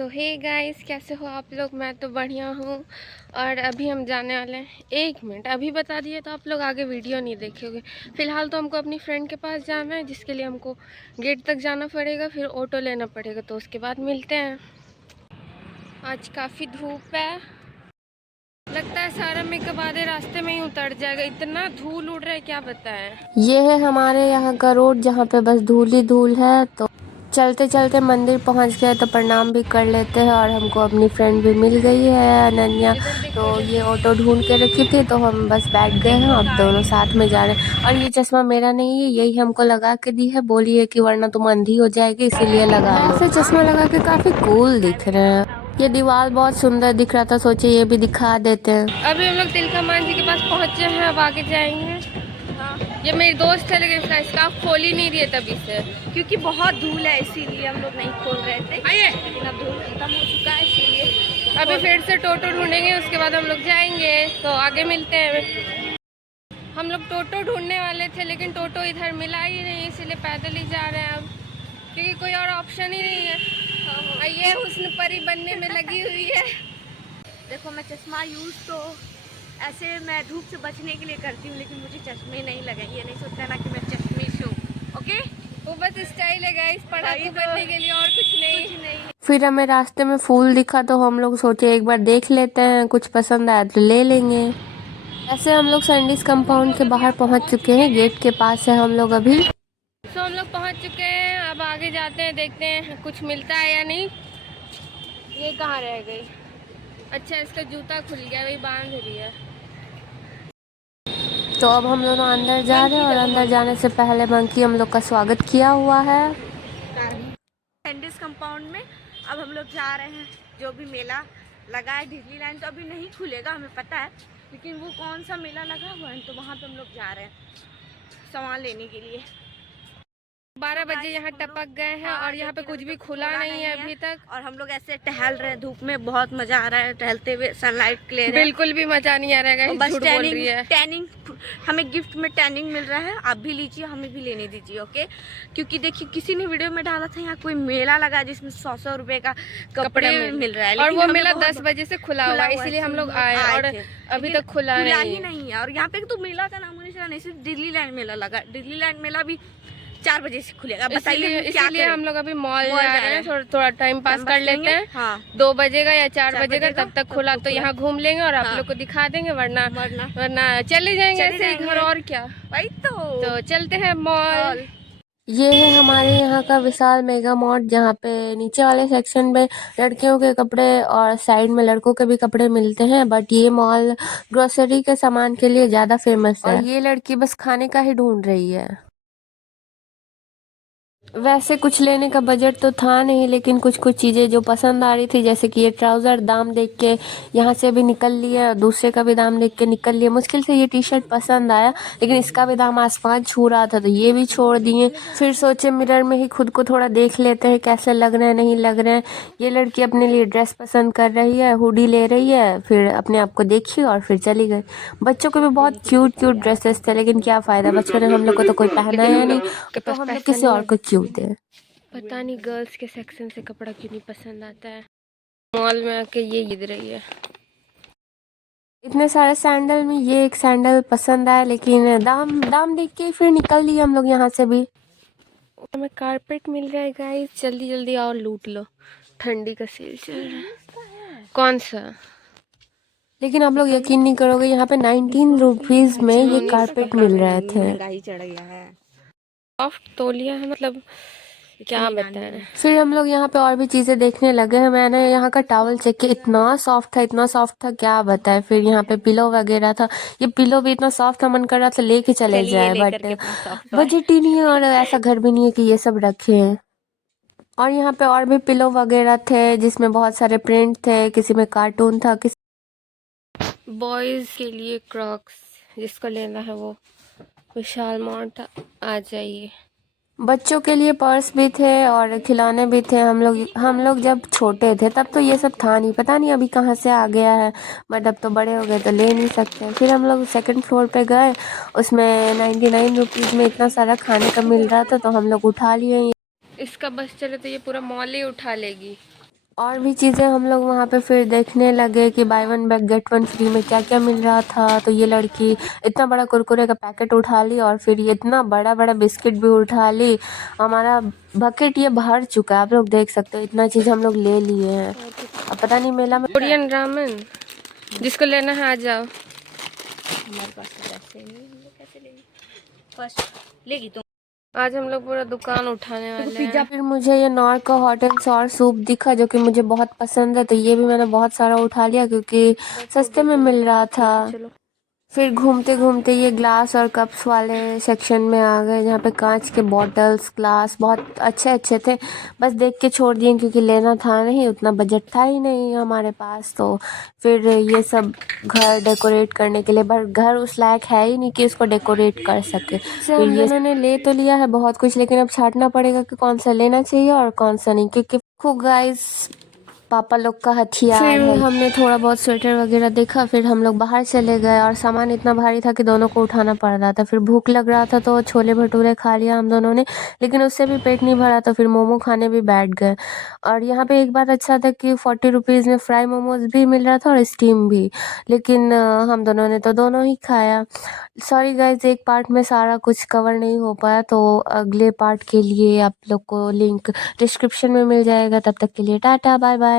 सो hey guys, कैसे हो आप लोग। मैं तो बढ़िया हूँ। और अभी हम जाने वाले हैं। 1 मिनट अभी बता दिए तो आप लोग आगे वीडियो नहीं देखेंगे। फ़िलहाल तो हमको अपनी फ्रेंड के पास जाना है, जिसके लिए हमको गेट तक जाना पड़ेगा, फिर ऑटो लेना पड़ेगा। तो उसके बाद मिलते हैं। आज काफ़ी धूप है, लगता है सारा मेकअप आधे रास्ते में ही उतर जाएगा। इतना धूल उड़ रहा है, क्या बताएं। ये है हमारे यहाँ का रोड जहाँ पे बस धूल ही धूल है। तो चलते चलते मंदिर पहुँच गए तो प्रणाम भी कर लेते हैं। और हमको अपनी फ्रेंड भी मिल गई है, अनन्या। तो ये ऑटो ढूंढ के रखी थी तो हम बस बैठ गए हैं। अब दोनों साथ में जा रहे हैं। और ये चश्मा मेरा नहीं है, यही हमको लगा के दी है। बोली है कि वरना तुम अंधी हो जाएगी, इसीलिए लगा लो। ऐसे चश्मा लगा के काफी कूल दिख रहे हैं। ये दीवार बहुत सुंदर दिख रहा था, सोचे ये भी दिखा देते हैं। अभी हम लोग तिलका मान जी के पास पहुँचे हैं, अब आगे जाएंगे। ये मेरी दोस्त है, लेकिन इसका स्कार्फ खोल ही नहीं रही है तभी से, क्योंकि बहुत धूल है इसीलिए हम लोग नहीं खोल रहे थे। लेकिन अब धूल खत्म हो चुका है इसीलिए अभी फिर से टोटो ढूंढेंगे, उसके बाद हम लोग जाएंगे। तो आगे मिलते हैं। हम लोग टोटो ढूंढने वाले थे, लेकिन टोटो इधर मिला ही नहीं, इसीलिए पैदल ही जा रहे हैं अब, क्योंकि कोई और ऑप्शन ही नहीं है। ये हुस्न परी बनने में लगी हुई है। देखो, मैं चश्मा यूज़ तो ऐसे मैं धूप से बचने के लिए करती हूँ, लेकिन मुझे चश्मे नहीं लगे। ये नहीं सोचता ना कि मैं चश्मे हूँ। ओके, वो बस स्टाइल है गाइस, पढ़ाई बनने के लिए, और कुछ नहीं। फिर हमें रास्ते में फूल दिखा तो हम लोग सोचे एक बार देख लेते हैं, कुछ पसंद आया तो ले लेंगे। ऐसे हम लोग सैंडीज कंपाउंड के बाहर पहुंच चुके हैं, गेट के पास है हम लोग अभी। तो हम लोग पहुंच चुके हैं, अब आगे जाते हैं, देखते हैं कुछ मिलता है या नहीं। ये कहाँ रह गई? अच्छा, इसका जूता खुल गया, वही बांध रही है। तो अब हम दोनों अंदर जा रहे हैं, और अंदर जाने से पहले मंकी हम लोग का स्वागत किया हुआ है सैंडीज कंपाउंड में। अब हम लोग जा रहे हैं। जो भी मेला लगा है डिज्नीलैंड, तो अभी नहीं खुलेगा हमें पता है, लेकिन वो कौन सा मेला लगा हुआ है तो वहाँ पे हम लोग जा रहे हैं सामान लेने के लिए। 12 बजे यहाँ टपक गए हैं, और यहाँ पे कुछ भी खुला नहीं है अभी तक। और हम लोग ऐसे टहल रहे हैं धूप में, बहुत मजा आ रहा है टहलते हुए, सनलाइट ले रहे हैं। बिल्कुल भी मजा नहीं आ रहा है, बस झूठ बोल रही है। टैनिंग हमें गिफ्ट में टैनिंग मिल रहा है। आप भी लीजिए, हमें भी लेने दीजिए। ओके, क्योंकि देखिए किसी ने वीडियो में डाला था यहाँ कोई मेला लगा है जिसमें 100 रुपए का कपड़े मिल रहा है, और वो मेला 10 बजे से खुला हुआ है, इसलिए हम लोग आए, और अभी तक खुला ही नहीं है। और यहाँ पे तो मेला का नाम नहीं, सिर्फ डिज्नीलैंड मेला लगा। डिज्नीलैंड मेला भी 4 बजे से खुलेगा। बताइए इसीलिए हम लोग अभी मॉल जा रहे हैं, थोड़ा टाइम पास कर लेते हैं। हाँ, 2 बजेगा या 4 बजेगा, तब तक खुला तो यहाँ घूम लेंगे और आप लोग को दिखा देंगे, वरना चले जाएंगे ऐसे घर, और क्या। वही तो चलते हैं मॉल। ये है हमारे यहाँ का विशाल मेगा मॉल, जहाँ पे नीचे वाले सेक्शन में लड़कियों के कपड़े और साइड में लड़कों के भी कपड़े मिलते हैं। बट ये मॉल ग्रोसरी के सामान के लिए ज़्यादा फेमस है। और ये लड़की बस खाने का ही ढूंढ रही है। वैसे कुछ लेने का बजट तो था नहीं, लेकिन कुछ कुछ चीज़ें जो पसंद आ रही थी, जैसे कि ये ट्राउज़र, दाम देख के यहाँ से भी निकल लिया, और दूसरे का भी दाम देख के निकल लिया। मुश्किल से ये टी शर्ट पसंद आया, लेकिन इसका भी दाम आसमान छू रहा था, तो ये भी छोड़ दिए। फिर सोचे मिरर में ही खुद को थोड़ा देख लेते हैं, कैसे लग रहे हैं नहीं लग रहे हैं। ये लड़की अपने लिए ड्रेस पसंद कर रही है, हुडी ले रही है, फिर अपने आप को देखी और फिर चली गई। बच्चों के भी बहुत क्यूट ड्रेसेस थे, लेकिन क्या फ़ायदा, बचपन में हम लोग को तो कोई पहना है नहीं, तो हम लोग किसी और को क्यों दें। पता नहीं गर्ल्स के सेक्शन से कपड़ा क्यों नहीं पसंद आता है। मॉल में आके ये गिर रही है। इतने सारे सैंडल में ये एक सैंडल पसंद आया, लेकिन दाम देख के फिर निकल लिए हम लोग यहाँ से भी। हमें कारपेट मिल रहा है गाइस, जल्दी जल्दी और लूट लो, ठंडी का सेल चल रहा है। कौन सा? लेकिन आप लोग यकीन नहीं करोगे, यहाँ पे 19 रुपीज में ये कारपेट मिल रहे थे। महंगाई चढ़ गया है। सॉफ्ट तौलिया है, मतलब क्या बताएं। फिर हम लोग यहाँ पे और भी चीजें देखने लगे हैं। मैंने यहाँ का टॉवल चेक किया, इतना सॉफ्ट था, इतना सॉफ्ट था, क्या बताए। फिर यहाँ पे पिलो वगैरह था, ये पिलो भी इतना सॉफ्ट था, मन कर रहा था लेके चले जाए, बट बजट ही नहीं है, और ऐसा घर भी नहीं है कि ये सब रखे हैं। और यहाँ पे और भी पिलो वगैरह थे, जिसमें बहुत सारे प्रिंट थे, किसी में कार्टून था, किसी बॉयज के लिए क्रॉक्स, जिसको लेना है वो विशाल मार्ट आ जाइए। बच्चों के लिए पर्स भी थे और खिलौने भी थे। हम लोग जब छोटे थे तब तो ये सब था नहीं, पता नहीं अभी कहाँ से आ गया है, बट अब तो बड़े हो गए तो ले नहीं सकते। फिर हम लोग सेकंड फ्लोर पे गए, उसमें 99 रुपीज़ में इतना सारा खाने का मिल रहा था, तो हम लोग उठा लिए। इसका बस चले तो ये पूरा मॉल ही उठा लेगी। और भी चीज़ें हम लोग वहाँ पे फिर देखने लगे कि by one get one free में क्या क्या मिल रहा था। तो ये लड़की इतना बड़ा कुरकुरे का पैकेट उठा ली और फिर ये इतना बड़ा बड़ा बिस्किट भी उठा ली। हमारा बकेट ये भर चुका है, आप लोग देख सकते हो, इतना चीज़ हम लोग ले लिए हैं। अब पता नहीं मेला में कोरियन रामेन जिसको लेना है आ जाओ। हमारे पास तो पैसे नहीं, हम लोग कैसे लेंगे? फर्स्ट लेगी तुम। आज हम लोग पूरा दुकान उठाने वाले हैं। फिर मुझे ये नॉर का हॉट एंड सॉर सूप दिखा जो कि मुझे बहुत पसंद है, तो ये भी मैंने बहुत सारा उठा लिया क्योंकि सस्ते में मिल रहा था। चलो फिर घूमते घूमते ये ग्लास और कप्स वाले सेक्शन में आ गए जहाँ पे कांच के बॉटल्स ग्लास बहुत अच्छे अच्छे थे। बस देख के छोड़ दिए क्योंकि लेना था नहीं, उतना बजट था ही नहीं हमारे पास। तो फिर ये सब घर डेकोरेट करने के लिए, पर घर उस लायक है ही नहीं कि उसको डेकोरेट कर सके। फिर ये उन्होंने ले तो लिया है बहुत कुछ, लेकिन अब छांटना पड़ेगा कि कौन सा लेना चाहिए और कौन सा नहीं, क्योंकि गाइस पापा लोग का हथियार है। फिर हमने थोड़ा बहुत स्वेटर वगैरह देखा, फिर हम लोग बाहर चले गए और सामान इतना भारी था कि दोनों को उठाना पड़ रहा था। फिर भूख लग रहा था तो छोले भटूरे खा लिया हम दोनों ने, लेकिन उससे भी पेट नहीं भरा तो फिर मोमो खाने भी बैठ गए। और यहाँ पे एक बात अच्छा था कि 40 रुपीज़ में फ्राई मोमोज भी मिल रहा था और स्टीम भी, लेकिन हम दोनों ने तो दोनों ही खाया। सॉरी गाइज, एक पार्ट में सारा कुछ कवर नहीं हो पाया, तो अगले पार्ट के लिए आप लोग को लिंक डिस्क्रिप्शन में मिल जाएगा। तब तक के लिए टाटा बाय बाय।